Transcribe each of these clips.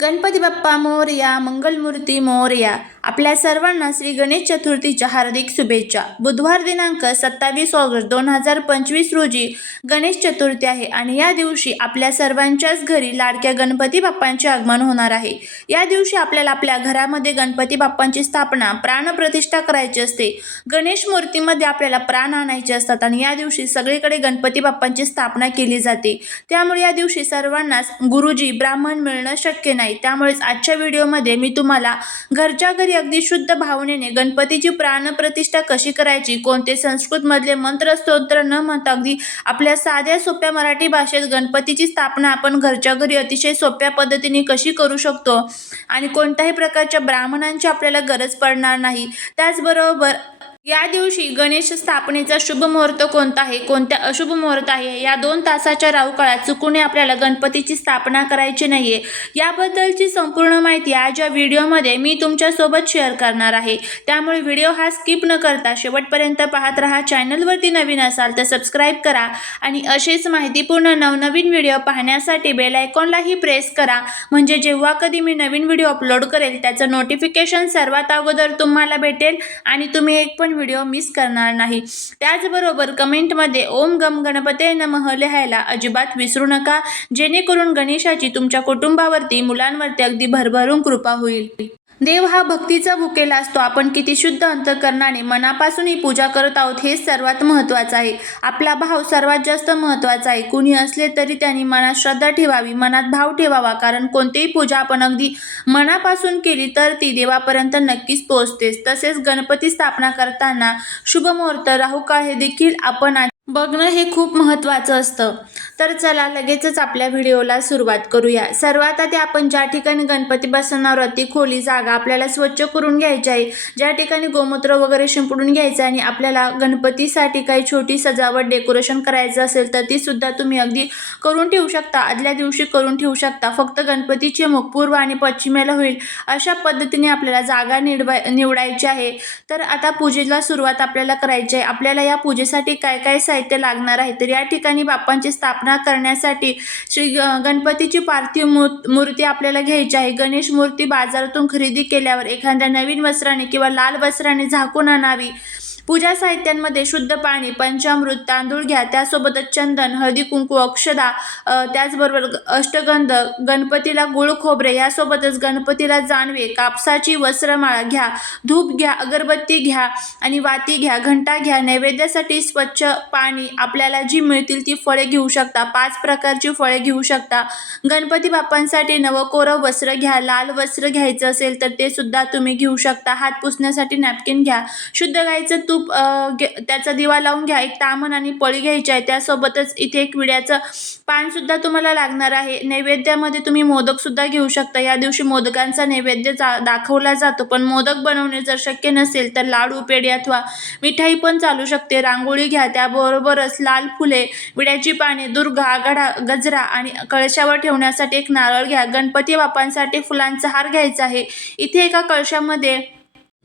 गणपती बाप्पा मोरया मंगलमूर्ती मोरया. आपल्या सर्वांना श्री गणेश चतुर्थीच्या हार्दिक शुभेच्छा. बुधवार दिनांक सत्तावीस ऑगस्ट दोन हजार पंचवीस रोजी गणेश चतुर्थी आहे आणि या दिवशी आपल्या सर्वांच्याच घरी लाडक्या गणपती बाप्पांचे आगमन होणार आहे. या दिवशी आपल्याला आपल्या घरामध्ये गणपती बाप्पांची स्थापना प्राणप्रतिष्ठा करायची असते. गणेश मूर्तीमध्ये आपल्याला प्राण आणायचे असतात आणि या दिवशी सगळीकडे गणपती बाप्पांची स्थापना केली जाते. त्यामुळे या दिवशी सर्वांनाच गुरुजी ब्राह्मण मिळणं शक्य नाही. त्यामुळेच आजच्या व्हिडिओमध्ये मी तुम्हाला घरच्या घरी अगदी शुद्ध भावनेने गणपतीची प्राणप्रतिष्ठा कशी करायची कोणते संस्कृतमधले मंत्र स्तोत्र न म्हणता अगदी आपल्या साध्या सोप्या मराठी भाषेत गणपतीची स्थापना आपण घरच्या घरी अतिशय सोप्या पद्धतीने कशी करू शकतो आणि कोणत्याही प्रकारच्या ब्राह्मणांची आपल्याला गरज पडणार नाही. त्याचबरोबर या दिवशी गणेश स्थापनेचा शुभ मुहूर्त कोणता आहे? कोणत्या अशुभ मुहूर्त आहे? या दोन तासाच्या राहू काळात चुकूने आपल्याला गणपतीची स्थापना करायची नाही आहे याबद्दलची संपूर्ण माहिती आज या व्हिडिओमध्ये मी तुमच्यासोबत शेअर करणार आहे. त्यामुळे व्हिडिओ हा स्किप न करता शेवटपर्यंत पाहत राहा. चॅनलवरती नवीन असाल तर सबस्क्राईब करा आणि असेच माहितीपूर्ण नवनवीन व्हिडिओ पाहण्यासाठी बेल आयकॉनलाही प्रेस करा. म्हणजे जेव्हा कधी मी नवीन व्हिडिओ अपलोड करेल त्याचं नोटिफिकेशन सर्वात अगोदर तुम्हाला भेटेल आणि तुम्ही एक पण व्हिडिओ मिस करणार नाही. त्याचबरोबर कमेंटमध्ये ओम गम गणपते नमः लिहायला अजिबात विसरू नका. जेणेकरून गणेशाची तुमच्या कुटुंबावरती मुलांवरती अगदी भरभरून कृपा होईल. देव हा भक्तीचा भुकेला असतो. आपण किती शुद्ध अंतकरणाने मनापासून ही पूजा करत आहोत हेच सर्वात महत्त्वाचं आहे. आपला भाव सर्वात जास्त महत्त्वाचा आहे. कुणी असले तरी त्यांनी मनात श्रद्धा ठेवावी मनात भाव ठेवावा. कारण कोणतीही पूजा आपण अगदी मनापासून केली तर ती देवापर्यंत नक्कीच पोहोचतेच. तसेच गणपती स्थापना करताना शुभ मुहूर्त राहू काळ हे देखील आपण बघणं हे खूप महत्त्वाचं असतं. तर चला लगेचच आपल्या व्हिडिओला सुरुवात करूया. सर्वात आधी आपण ज्या ठिकाणी गणपती बसवणार ती खोली जागा आपल्याला स्वच्छ करून घ्यायची आहे. ज्या ठिकाणी गोमूत्र वगैरे शिंपडून घ्यायचं आहे आणि आपल्याला गणपतीसाठी काही छोटी सजावट डेकोरेशन करायचं असेल तर ती सुद्धा तुम्ही अगदी करून ठेवू शकता. आदल्या दिवशी करून ठेवू शकता. फक्त गणपतीचे मुख पूर्व आणि पश्चिमेला होईल अशा पद्धतीने आपल्याला जागा निवडाय निवडायची आहे. तर आता पूजेला सुरुवात आपल्याला करायची आहे. आपल्याला या पूजेसाठी काय काय साहित्य साहित्य लागणार आहे तर या ठिकाणी बाप्पांची स्थापना करण्यासाठी श्री ग- गणपतीची पार्थिव मूर्ती आपल्याला घ्यायची आहे. गणेश मूर्ती बाजारातून खरेदी केल्यावर एखाद्या नवीन वस्त्राने किंवा लाल वस्त्राने झाकून आणावी. पूजा साहित्यांमध्ये शुद्ध पाणी पंचामृत तांदूळ घ्या त्यासोबतच चंदन हळदी कुंकू अक्षदा त्याचबरोबर अष्टगंध गणपतीला गुळ खोबरे यासोबतच गणपतीला जानवे कापसाची वस्त्रमाळा घ्या धूप घ्या अगरबत्ती घ्या आणि वाती घ्या घंटा घ्या नैवेद्यासाठी स्वच्छ पाणी आपल्याला जी मिळतील ती फळे घेऊ शकता पाच प्रकारची फळे घेऊ शकता. गणपती बाप्पांसाठी नवकोरं वस्त्र घ्या लाल वस्त्र घ्यायचं असेल तर ते सुद्धा तुम्ही घेऊ शकता. हात पुसण्यासाठी नॅपकिन घ्या. शुद्ध गायीचं तूप तूप घे- त्याचा दिवा लावून घ्या. एक तामण आणि पळी घ्यायची आहे. त्यासोबतच इथे एक विड्याचं पानसुद्धा तुम्हाला लागणार आहे. नैवेद्यामध्ये तुम्ही मोदकसुद्धा घेऊ शकता. या दिवशी मोदकांचा नैवेद्य जा दाखवला जातो. पण मोदक बनवणे जर शक्य नसेल तर लाडू पेढे अथवा मिठाई पण चालू शकते. रांगोळी घ्या. त्याबरोबरच लाल फुले विड्याची पाने दुर्गा आघाडा गजरा आणि कळशावर ठेवण्यासाठी एक नारळ घ्या. गणपती बाप्पांसाठी फुलांचा हार घ्यायचा आहे. इथे एका कळशामध्ये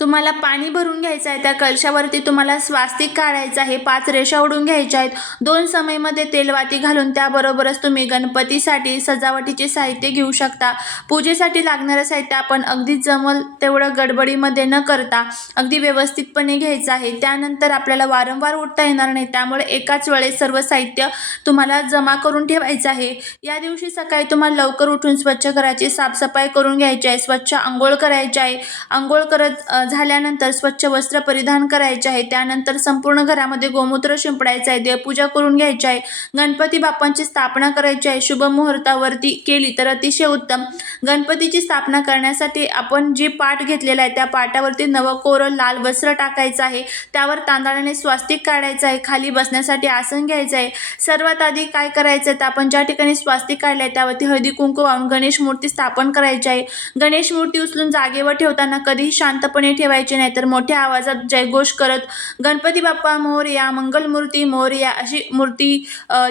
तुम्हाला पाणी भरून घ्यायचं आहे त्या कलशावरती तुम्हाला स्वास्तिक काढायचं आहे पाच रेषा ओढून घ्यायच्या आहेत. दोन समयमध्ये तेलवाती घालून त्याबरोबरच तुम्ही गणपतीसाठी सजावटीचे साहित्य घेऊ शकता. पूजेसाठी लागणारं साहित्य आपण अगदी जमल तेवढं गडबडीमध्ये न करता अगदी व्यवस्थितपणे घ्यायचं आहे. त्यानंतर आपल्याला वारंवार उठता येणार नाही त्यामुळे एकाच वेळेस सर्व साहित्य तुम्हाला जमा करून ठेवायचं आहे. या दिवशी सकाळी तुम्हाला लवकर उठून स्वच्छ करायची साफसफाई करून घ्यायची आहे स्वच्छ आंघोळ करायची आहे. आंघोळ करत झाल्यानंतर स्वच्छ वस्त्र परिधान करायचे आहे. त्यानंतर संपूर्ण घरामध्ये गोमूत्र शिंपडायचं आहे. देवपूजा करून घ्यायची आहे. गणपती बाप्पांची स्थापना करायची आहे. शुभ मुहूर्तावरती केली तर अतिशय उत्तम. गणपतीची स्थापना करण्यासाठी आपण जे पाठ घेतलेला आहे त्या पाटावरती नवकोरं लाल वस्त्र टाकायचं आहे. त्यावर तांदळाने स्वास्तिक काढायचं आहे. खाली बसण्यासाठी आसन घ्यायचं आहे. सर्वात आधी काय करायचं आहे तर आपण ज्या ठिकाणी स्वास्तिक काढलं आहे त्यावरती हळदी कुंकू वाहून गणेश मूर्ती स्थापन करायची आहे. गणेश मूर्ती उचलून जागेवर ठेवताना कधीही शांतपणे ठेवायचे नाही तर मोठ्या आवाजात जयघोष करत गणपती बाप्पा मोरया मंगलमूर्ती मोरया अशी मूर्ती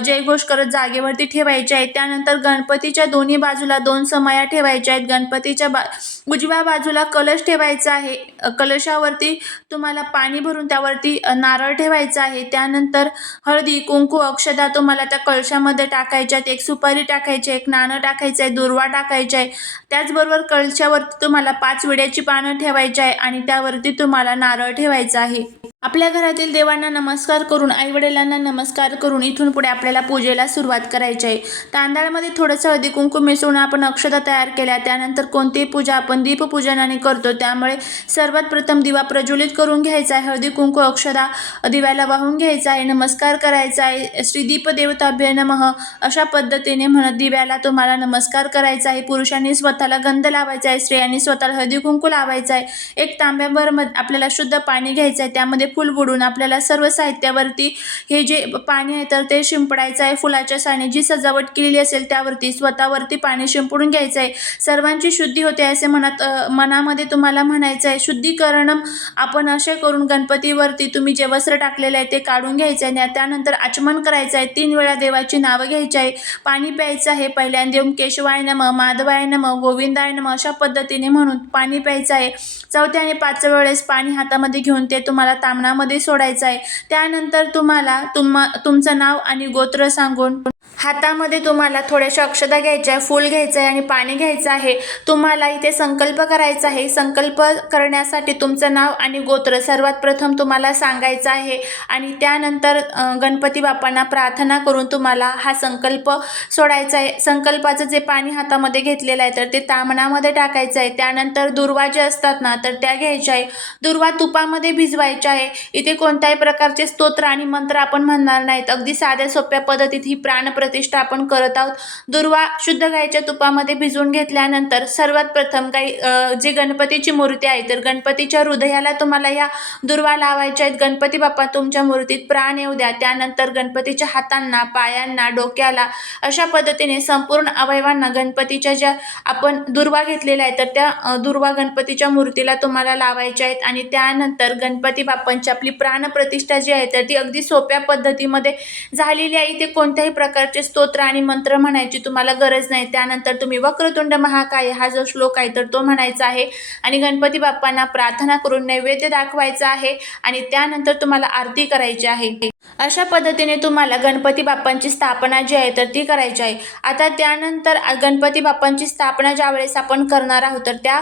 जयघोष करत जागेवरती ठेवायची आहे. त्यानंतर गणपतीच्या दोन्ही बाजूला दोन समया ठेवायच्या आहेत. गणपतीच्या बा उजव्या बाजूला कलश ठेवायचा आहे. कलशावरती तुम्हाला पाणी भरून त्यावरती नारळ ठेवायचा आहे. त्यानंतर हळदी कुंकू अक्षदा तुम्हाला त्या कलशामध्ये टाकायच्या आहेत. एक सुपारी टाकायची आहे एक नाणं टाकायचं आहे दुर्वा टाकायचा आहे. त्याचबरोबर कलशावरती तुम्हाला पाच विड्याची पानं ठेवायची आहे आणि त्यावरती तुम्हाला नारळ ठेवायचा आहे. आपल्या घरातील देवांना नमस्कार करून आईवडिलांना नमस्कार करून इथून पुढे आपल्याला पूजेला सुरुवात करायची आहे. तांदळामध्ये थोडंसं हळदी कुंकू मिसळून आपण अक्षता तयार केल्या. त्यानंतर कोणतीही पूजा आपण दीपपूजनाने करतो. त्यामुळे सर्वात प्रथम दिवा प्रज्वलित करून घ्यायचा आहे. हळदी कुंकू अक्षदा दिव्याला वाहून घ्यायचा आहे. नमस्कार करायचा आहे. श्रीदीप देवताभ्य नमः अशा पद्धतीने म्हणत दिव्याला तुम्हाला नमस्कार करायचा आहे. पुरुषांनी स्वतःला गंध लावायचा आहे. स्त्रियांनी स्वतःला हळदी कुंकू लावायचा आहे. एक तांब्याभर मध आपल्याला शुद्ध पाणी घ्यायचं आहे. त्यामध्ये फुल बुडून आपल्याला सर्व साहित्यावरती हे जे पाणी आहे तर ते शिंपडायचं आहे फुलाच्या साने जी सजावट केलेली असेल त्यावरती स्वतःवरती पाणी शिंपडून घ्यायचं आहे. सर्वांची शुद्धी होते असे मनात मनामध्ये तुम्हाला म्हणायचं आहे शुद्धीकरणम आपण असे करून गणपतीवरती तुम्ही जे वस्त्र टाकलेलं आहे ते काढून घ्यायचं आहे आणि त्यानंतर आचमन करायचं आहे. तीन वेळा देवाची नावं घ्यायची आहे. पाणी प्यायचं आहे पहिल्यांदा केशवाय नम माधवाय नम गोविंदाय नम अशा पद्धतीने म्हणून पाणी प्यायचं आहे. चौथ्या आणि पाचव्या वेळेस पाणी हातामध्ये घेऊन ते तुम्हाला तामणामध्ये सोडायचं आहे. त्यानंतर तुम्हाला तुम तुमचं नाव आणि गोत्र सांगून हातामध्ये तुम्हाला थोड्याशा अक्षता घ्यायच्या आहे फूल घ्यायचं आहे आणि पाणी घ्यायचं आहे. तुम्हाला इथे संकल्प करायचा आहे. संकल्प करण्यासाठी तुमचं नाव आणि गोत्र सर्वात प्रथम तुम्हाला सांगायचं आहे. आणि त्यानंतर गणपती बाप्पांना प्रार्थना करून तुम्हाला हा संकल्प सोडायचा आहे. संकल्पाचं जे पाणी हातामध्ये घेतलेलं आहे तर ते तामणामध्ये टाकायचं आहे. त्यानंतर दुर्वा जे असतात ना तर त्या घ्यायच्या आहे. दुर्वा तुपामध्ये भिजवायच्या आहे. इथे कोणत्याही प्रकारचे स्तोत्र आणि मंत्र आपण म्हणणार नाहीत. अगदी साध्या सोप्या पद्धतीत ही प्राण आपण करत आहोत. दुर्वा शुद्ध गाईच्या तुपामध्ये भिजवून घेतल्यानंतर सर्वात प्रथम काही जी गणपतीची मूर्ती आहे तर गणपतीच्या हृदयाला तुम्हाला ह्या दुर्वा लावायच्या आहेत. गणपती बाप्पा तुमच्या मूर्तीत प्राण येऊ द्या. त्यानंतर गणपतीच्या हातांना पायांना डोक्याला अशा पद्धतीने संपूर्ण अवयवांना गणपतीच्या ज्या आपण दुर्वा घेतलेल्या आहेत तर त्या दुर्वा गणपतीच्या मूर्तीला तुम्हाला लावायच्या आहेत. आणि त्यानंतर गणपती बाप्पांची आपली प्राणप्रतिष्ठा जी आहे तर ती अगदी सोप्या पद्धतीमध्ये झालेली आहे. इथे कोणत्याही प्रकारचे स्तोत्र आणि मंत्र म्हणायची तुम्हाला गरज नाही. त्यानंतर तुम्ही वक्रतुंड महाकाय हा जो श्लोक आहे तर तो म्हणायचा आहे. आणि गणपती बाप्पांना प्रार्थना करून नैवेद्य दाखवायचा आहे आणि त्यानंतर तुम्हाला आरती करायची आहे. अशा पद्धतीने तुम्हाला गणपती बाप्पांची स्थापना जी आहे तर ती करायची आहे. आता त्यानंतर गणपती बाप्पांची स्थापना ज्या वेळेस आपण करणार आहोत तर त्या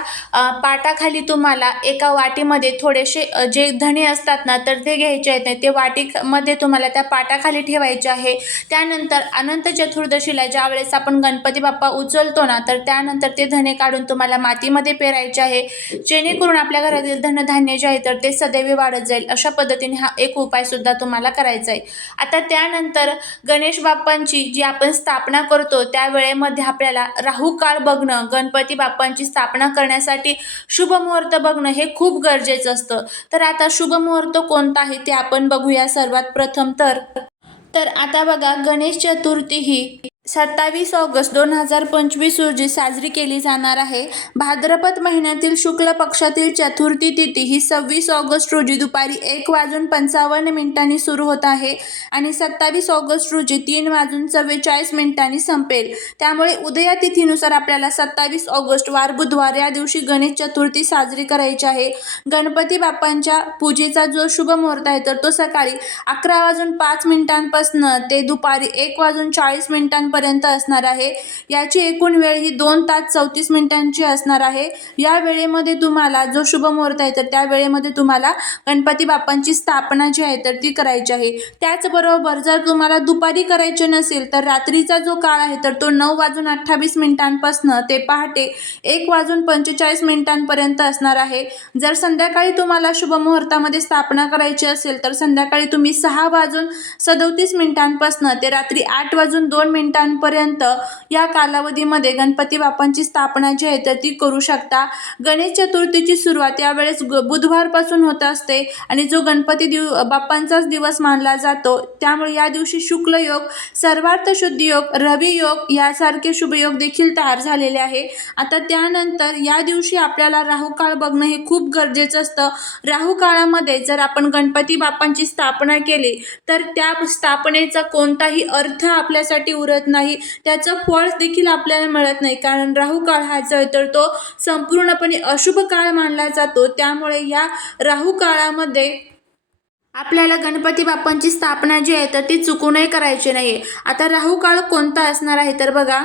पाटाखाली तुम्हाला एका वाटीमध्ये थोडेसे जे धणे असतात ना तर ते घ्यायचे आहेत. ते वाटीमध्ये तुम्हाला त्या पाटाखाली ठेवायचे आहे. त्यानंतर अनंत चतुर्दशीला ज्या वेळेस आपण गणपती बाप्पा उचलतो ना तर त्यानंतर ते धणे काढून तुम्हाला मातीमध्ये पेरायचे आहे. जेणेकरून आपल्या घरातील धनधान्य जे आहे तर ते सदैव वाढत जाईल. अशा पद्धतीने हा एक उपाय सुद्धा तुम्हाला करायचा आहे आता त्यानंतर गणेश बाप्पांची जी आपण स्थापना करतो त्या वेळेमध्ये आपल्याला राहू काळ बघणं गणपती बाप्पांची स्थापना करण्यासाठी शुभ मुहूर्त बघणं हे खूप गरजेचं असतं. तर आता शुभ मुहूर्त कोणता आहे ते आपण बघूया सर्वात प्रथम तर. तर आता बघा गणेश चतुर्थी ही सत्तावीस ऑगस्ट दोन हजार पंचवीस रोजी साजरी केली जाणार आहे. भाद्रपद महिन्यातील शुक्ल पक्षातील चतुर्थी तिथी ही सव्वीस ऑगस्ट रोजी दुपारी एक वाजून पंचावन्न मिनिटांनी सुरू होत आहे आणि सत्तावीस ऑगस्ट रोजी तीन वाजून चव्वेचाळीस मिनिटांनी संपेल. त्यामुळे उदया तिथीनुसार आपल्याला सत्तावीस ऑगस्ट वार बुधवार या दिवशी गणेश चतुर्थी साजरी करायची आहे. गणपती बाप्पांच्या पूजेचा जो शुभ मुहूर्त आहे तर तो सकाळी अकरा वाजून पाच मिनिटांपासनं ते दुपारी एक वाजून चाळीस मिनिटांपर्यंत पर्यंत असणार आहे. याची एकूण वेळ ही दोन तास चौतीस मिनिटांची असणार आहे. या वेळेमध्ये तुम्हाला जो शुभ मुहूर्त आहे तर त्या वेळेमध्ये तुम्हाला गणपती बाप्पांची स्थापना जी आहे तर ती करायची आहे. त्याचबरोबर जर तुम्हाला दुपारी करायचे नसेल तर रात्रीचा जो काळ आहे तर तो नऊ वाजून अठ्ठावीस मिनिटांपासून ते पहाटे एक वाजून पंचेचाळीस मिनिटांपर्यंत असणार आहे. जर संध्याकाळी तुम्हाला शुभ मुहूर्तामध्ये स्थापना करायची असेल तर संध्याकाळी तुम्ही सहा वाजून सदोतीस मिनिटांपासून ते रात्री आठ वाजून दोन मिनिटां वर्षांपर्यंत या कालावधीमध्ये गणपती बाप्पांची स्थापना जी आहे तर ती करू शकता. गणेश चतुर्थीची सुरुवात यावेळेस बुधवारपासून होत असते आणि जो गणपती दिव बाप्पांचाच दिवस मानला जातो त्यामुळे या दिवशी शुक्ल योग सर्वार्थ शुद्धी योग रवी योग यासारखे शुभयोग देखील तयार झालेले आहे. आता त्यानंतर या दिवशी आपल्याला राहुकाळ बघणं हे खूप गरजेचं असतं. राहू काळामध्ये जर आपण गणपती बाप्पांची स्थापना केली तर त्या स्थापनेचा कोणताही अर्थ आपल्यासाठी उरत नाही नाही. त्याचं फळ देखील आपल्याला मिळत नाही. कारण राहू काळ हा जो आहे तर तो संपूर्णपणे अशुभ काळ मानला जातो. त्यामुळे या राहू काळामध्ये आपल्याला गणपती बाप्पांची स्थापना जी आहे तर ती चुकूनही करायची नाही आता राहू काळ कोणता असणार आहे? तर बघा.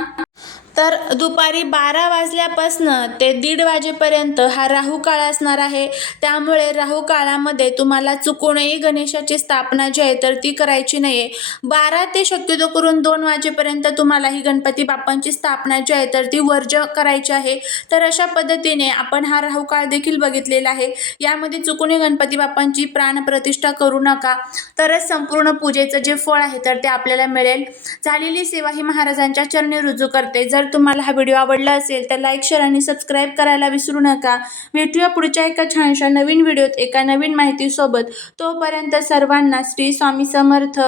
तर दुपारी बारा वाजल्यापासनं ते दीड वाजेपर्यंत हा राहू काळ असणार आहे. त्यामुळे राहू काळामध्ये तुम्हाला चुकूनही गणेशाची स्थापना जी आहे तर ती करायची नाही आहे बारा ते शक्यतो करून दोन वाजेपर्यंत तुम्हाला ही गणपती बाप्पांची स्थापना जी आहे तर ती वर्ज करायची आहे. तर अशा पद्धतीने आपण हा राहू काळ देखील बघितलेला आहे. यामध्ये चुकूनही गणपती बाप्पांची प्राणप्रतिष्ठा करू नका. तरच संपूर्ण पूजेचं जे फळ आहे तर ते आपल्याला मिळेल. झालेली सेवा ही महाराजांच्या चरणी रुजू करते. जर जर तुम्हाला हा व्हिडिओ आवडला असेल तर लाईक शेअर आणि सबस्क्राईब करायला विसरू नका. भेटूया पुढच्या एका छानशा नवीन व्हिडिओत एका नवीन माहितीसोबत. तोपर्यंत सर्वांना श्री स्वामी समर्थ.